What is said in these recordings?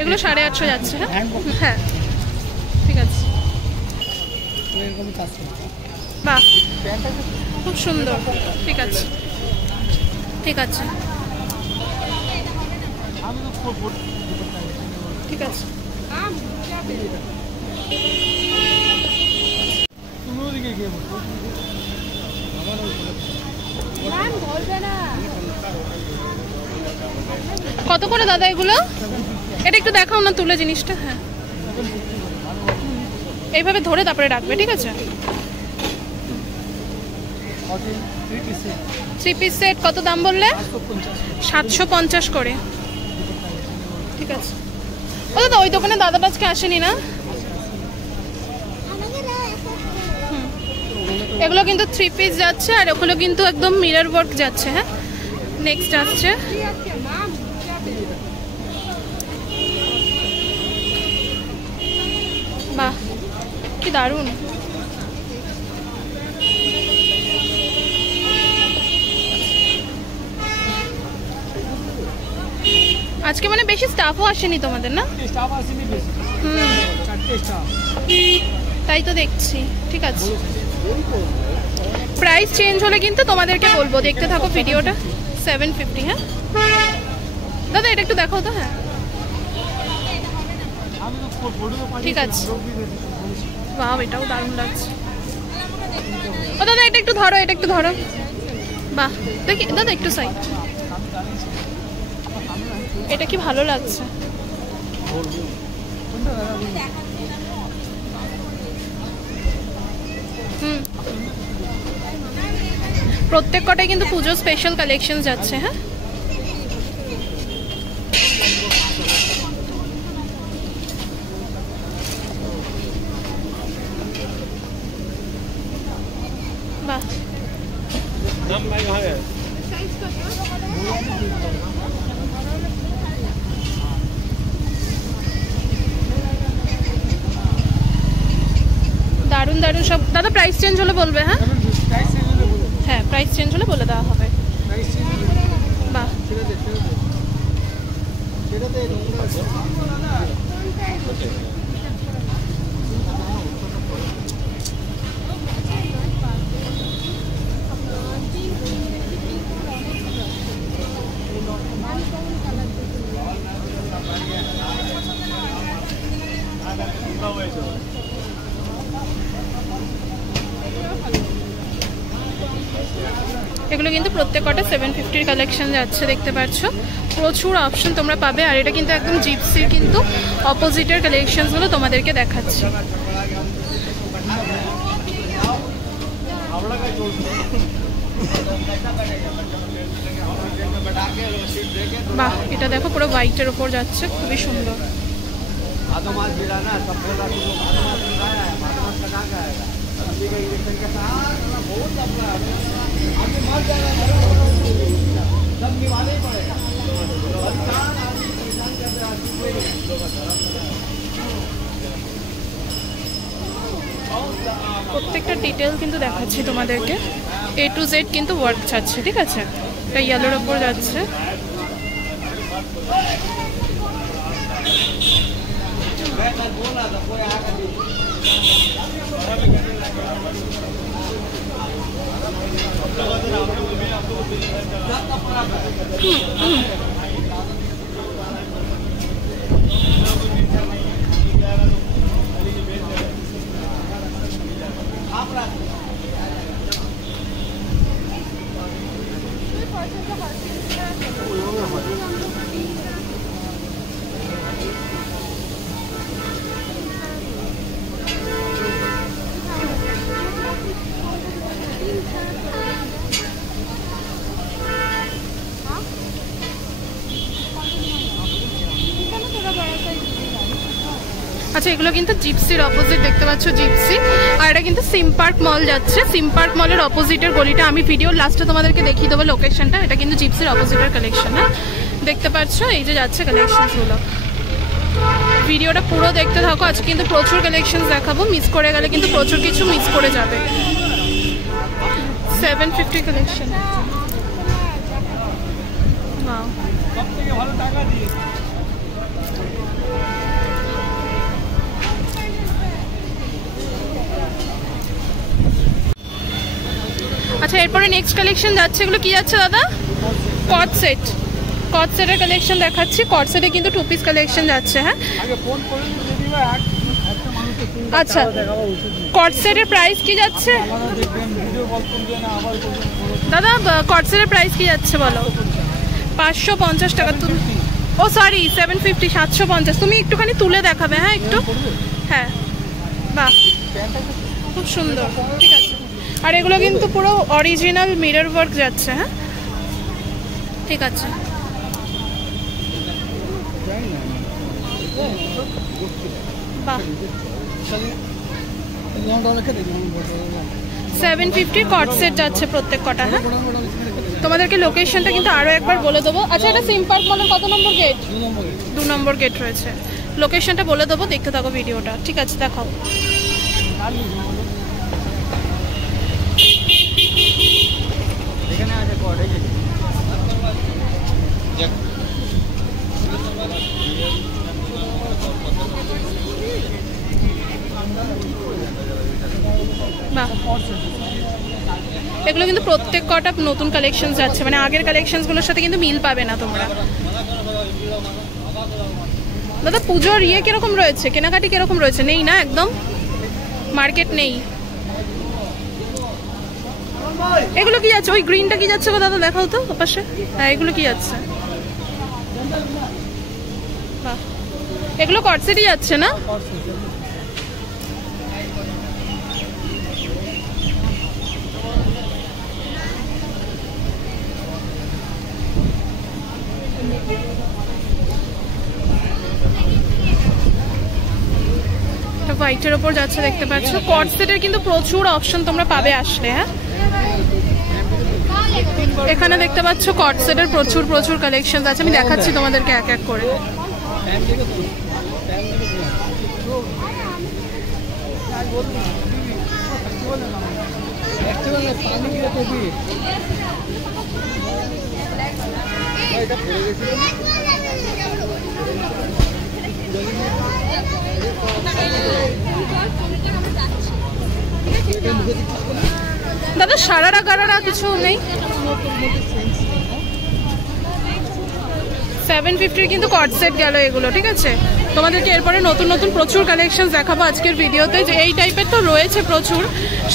এগুলো 850 যাচ্ছে। হ্যাঁ হ্যাঁ ঠিক আছে। বাহ খুব সুন্দর। ঠিক আছে ঠিক আছে ঠিক আছে। কত করে দাদা এগুলো? এটা একটু দেখাও না তুলে জিনিসটা। হ্যাঁ এইভাবে ধরে তারপরে রাখবে। ঠিক আছে। 3 পিস সেট কত দাম বললে? 750 করে। ঠিক আছে। ও দাদা ওই দোকানে দাদাটা আজকে আসেনি না? এগুলো কিন্তু 3 পিস যাচ্ছে আর ওগুলো কিন্তু একদম মিরর ওয়ার্ক যাচ্ছে। হ্যাঁ নেক্সট আসছে বাহ কি দারুণ। আজকে মানে বেশি স্টাফও আসেনি তোমাদের না? তাই তো দেখছি। ঠিক আছে প্রাইস চেঞ্জ হলে কিন্তু তোমাদেরকে বলবো, দেখতে থাকো ভিডিওটা। 750। হ্যাঁ দাদা এটা একটু দেখাও তো। হ্যাঁ ঠিক আছে। বাহ এটাও দারুণ লাগছে। ও দাদা এটা একটু ধরো, এটা একটু ধরো। বাহ দেখি দাদা একটু সাইড। এটা কি ভালো লাগছে। প্রত্যেক কটাই কিন্তু পুজো স্পেশাল কালেকশন যাচ্ছে। হ্যাঁ বাহ দারুণ দারুণ সব। দাদা প্রাইস চেঞ্জ হলে বলবে। হ্যাঁ হ্যাঁ প্রাইস চেঞ্জ হলে বলে দেওয়া হবে। বাহ এগুলো কিন্তু প্রত্যেক কটা 750 কালেকশন যাচ্ছে। দেখতে পাচ্ছ প্রচুর অপশন তোমরা পাবে। আর এটা কিন্তু একদম জিপসির কিন্তু অপোজিটের কালেকশনগুলো তোমাদেরকে দেখাচ্ছি। বাহ এটা দেখো পুরো হোয়াইটের উপর যাচ্ছে, খুবই সুন্দর। প্রত্যেকটা ডিটেল কিন্তু দেখাচ্ছি তোমাদেরকে। A to Z কিন্তু ওয়ার্ক যাচ্ছে। ঠিক আছে এটা ইয়েলোর ওপর যাচ্ছে। আচ্ছা এগুলো কিন্তু জিপসির অপোজিট দেখতে পাচ্ছ, জিপসি। আর এটা কিন্তু সিম পার্ক মল যাচ্ছে। সিম পার্ক মলের অপোজিটের গলিটা আমি ভিডিওর লাস্টে তোমাদেরকে দেখিয়ে দেবো লোকেশনটা। এটা কিন্তু জিপসির অপোজিটের কালেকশন। হ্যাঁ দেখতে পাচ্ছ এই যে যাচ্ছে কালেকশনগুলো। ভিডিওটা পুরো দেখতে থাকো। আজকে কিন্তু প্রচুর কালেকশন দেখাবো, মিস করে গেলে কিন্তু প্রচুর কিছু মিস করে যাবে। 750 কালেকশন। এরপরে নেক্সট কালেকশন যাচ্ছে, এগুলো কি যাচ্ছে দাদা? কট সেট, কট সেটের কালেকশন দেখাচ্ছি। কট সেটে কিন্তু 2 পিস কালেকশন যাচ্ছে। হ্যাঁ আচ্ছা, কট সেটের প্রাইস কি যাচ্ছে দাদা? কট সেটের প্রাইস কি যাচ্ছে বলো? 550 টাকা। তুমি ও সরি 750, 750। তুমি একটুখানি তুলে দেখাবে? হ্যাঁ একটু, হ্যাঁ বাহ খুব সুন্দর, ঠিক আছে। আর এগুলো কিন্তু পুরো অরিজিনাল মিরর ওয়ার্ক যাচ্ছে। হ্যাঁ ঠিক আছে। বাহ 750 কট সেট যাচ্ছে প্রত্যেক কটা। হ্যাঁ তোমাদেরকে লোকেশনটা কিন্তু আরো একবার বলে দেবো। আচ্ছা এটা সিম পার্ক মলের কত নম্বর গেট? 2 নম্বর গেট রয়েছে। লোকেশনটা বলে দেবো, দেখতে থাকো ভিডিওটা। ঠিক আছে দেখাও। এগুলো কিন্তু প্রত্যেক কটা নতুন কালেকশন যাচ্ছে, মানে আগের কালেকশনগুলোর সাথে কিন্তু মিল পাবে না তোমরা। দাদা পুজোর ইয়ে কিরকম রয়েছে, কেনাকাটি কিরকম রয়েছে? নেই না, একদম মার্কেট নেই। এগুলো কি যাচ্ছে? ওই গ্রিনটা কি যাচ্ছে গো দাদা? দেখাও তো পাশে। হ্যাঁ এগুলো কি যাচ্ছে? বাহ এগুলো কট সেটই যাচ্ছে না? হোয়াইটের ওপর যাচ্ছে, দেখতে পাচ্ছ। কট সেটের কিন্তু প্রচুর অপশন তোমরা পাবে আসলে। হ্যাঁ এখানে দেখতে পাচ্ছ কট সেটের প্রচুর প্রচুর কালেকশন আছে। আমি দেখাচ্ছি তোমাদেরকে এক এক করে। দাদা সারারা গারারা কিছু নেই? 750 কিন্তু কট সেট গেল এগুলো। ঠিক আছে তোমাদেরকে এরপরে নতুন নতুন প্রচুর কালেকশন দেখাবো আজকের ভিডিওতে। যে এই টাইপের তো রয়েছে প্রচুর,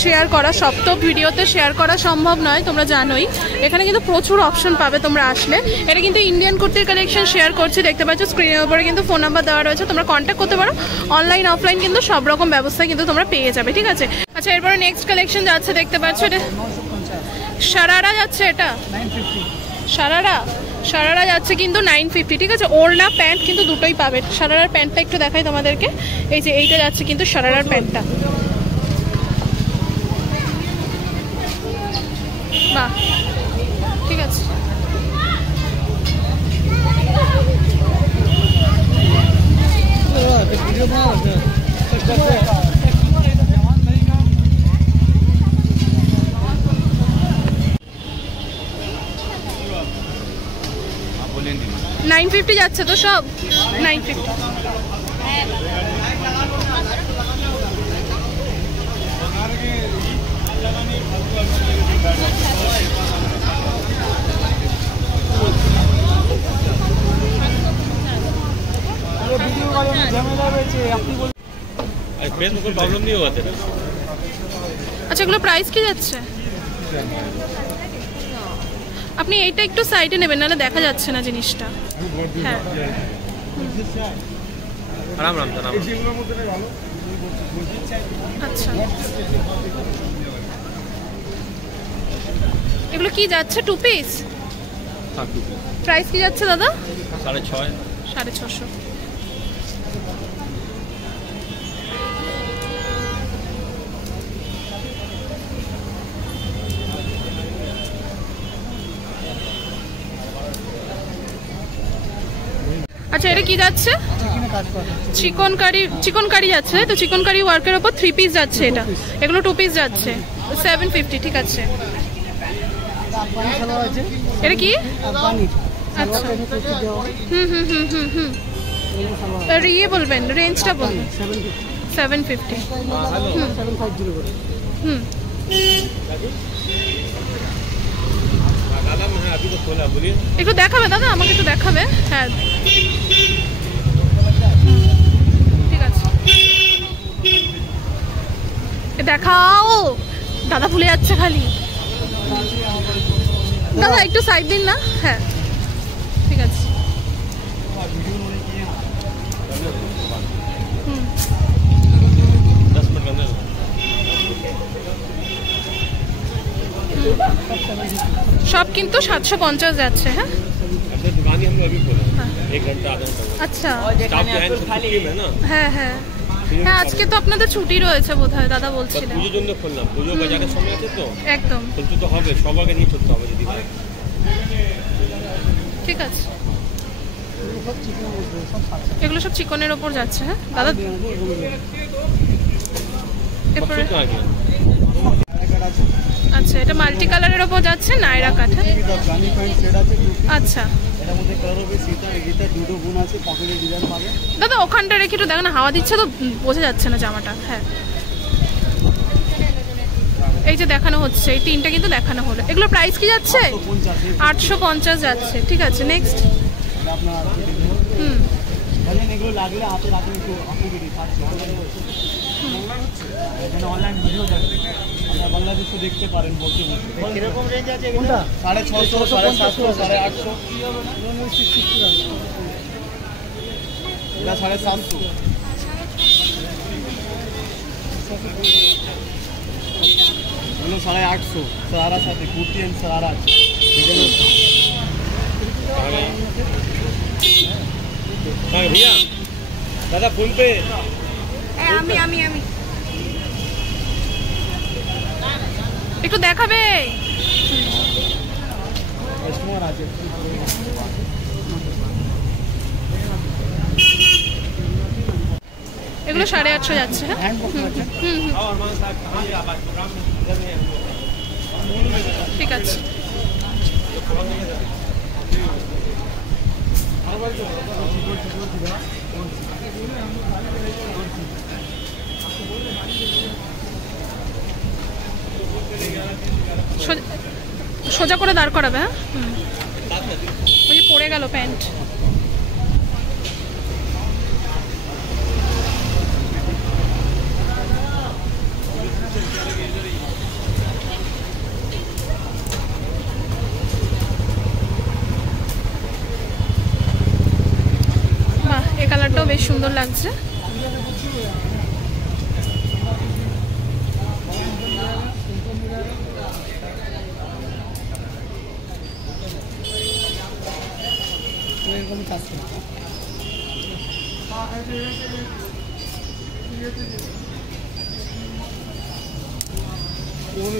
শেয়ার করা সব তো ভিডিওতে শেয়ার করা সম্ভব নয়, তোমরা জানোই। এখানে কিন্তু প্রচুর অপশন পাবে তোমরা আসলে। এটা কিন্তু ইন্ডিয়ান কুর্তির কালেকশন শেয়ার করছি, দেখতে পাচ্ছ স্ক্রিনের উপরে কিন্তু ফোন নাম্বার দেওয়া রয়েছে, তোমরা কন্ট্যাক্ট করতে পারো। অনলাইন অফলাইন কিন্তু সব রকম ব্যবস্থা কিন্তু তোমরা পেয়ে যাবে। ঠিক আছে আচ্ছা এরপরে নেক্সট কালেকশন যাচ্ছে, দেখতে পাচ্ছ এটা সারারা যাচ্ছে। এটা সারারা, সারারা যাচ্ছে কিন্তু 950। ঠিক আছে ওড়না প্যান্ট কিন্তু দুটোই পাবে। সারারার প্যান্টটা একটু দেখাই তোমাদেরকে। এই যে এইটা যাচ্ছে কিন্তু সারারার প্যান্টটা। বাহ ঠিক আছে। $950 যাচ্ছে তো সব 950। আচ্ছা এগুলো প্রাইস কি যাচ্ছে? আপনি এইটা একটু সাইডে নেবেন, নাহলে দেখা যাচ্ছে না জিনিসটা। হ্যাঁ আচ্ছা এগুলো কি যাচ্ছে? 2 পিস। প্রাইস কি যাচ্ছে দাদা? 650। আচ্ছা এটা কি যাচ্ছে? চিকন কারি যাচ্ছে। তো চিকন কারি ওয়ার্কের উপর 3 পিস যাচ্ছে। এটা এগুলো 2 পিস যাচ্ছে 750। ঠিক আছে এটা কি? আচ্ছা ইয়ে বলবেন, রেঞ্জটা বলবেন। 750। একটু দেখাবে দাদা, আমাকে একটু দেখাবে। হ্যাঁ ঠিক আছে, দেখাও। দাদা ভুলে যাচ্ছে খালি। দাদা একটু সাইড দিন না। হ্যাঁ ঠিক আছে। সব কিন্তু 750 যাচ্ছে। হ্যাঁ আচ্ছা হ্যাঁ হ্যাঁ হ্যাঁ, আজকে তো আপনাদের ছুটি রয়েছে বোধহয়, দাদা বলছিলেন। পুজোর জন্য খুললাম, পুজো বাজারের সময় আছে তো একদম খুলতে তো হবে, সবাইকে নিয়ে চলতে হবে যদি। ঠিক আছে, এগুলো সব চিকনের ওপর যাচ্ছে। হ্যাঁ দাদা এরপরে আচ্ছা, এটা মাল্টি কালারের ওপর যাচ্ছে, নায়রা কাট। আচ্ছা দাদা ওখানটা রেখে একটু দেখো না, হাওয়া দিচ্ছে তো বোঝা যাচ্ছে না জামাটা। হ্যাঁ এই যে দেখানো হচ্ছে, এই তিনটা কিন্তু দেখানো হলো। এগুলো প্রাইস কি যাচ্ছে? 850 যাচ্ছে। ঠিক আছে নেক্সট। বাংলাদেশে দেখতে পারেন, বলতে কিরকম রেঞ্জ আছে? 650, 750, 850, এটা 750, এগুলো 850, সারা সাথে কুর্তি এন্ড সারা আছে। হ্যাঁ ভাইয়া, দাদা ফোন পে। আমি একটু দেখাবে। এগুলো 850 যাচ্ছে। হ্যাঁ ঠিক আছে। সোজা করে দাঁড় করাবে। হ্যাঁ ওই যে পড়ে গেল প্যান্ট। বাহ, এই কালারটাও বেশ সুন্দর লাগছে। কোন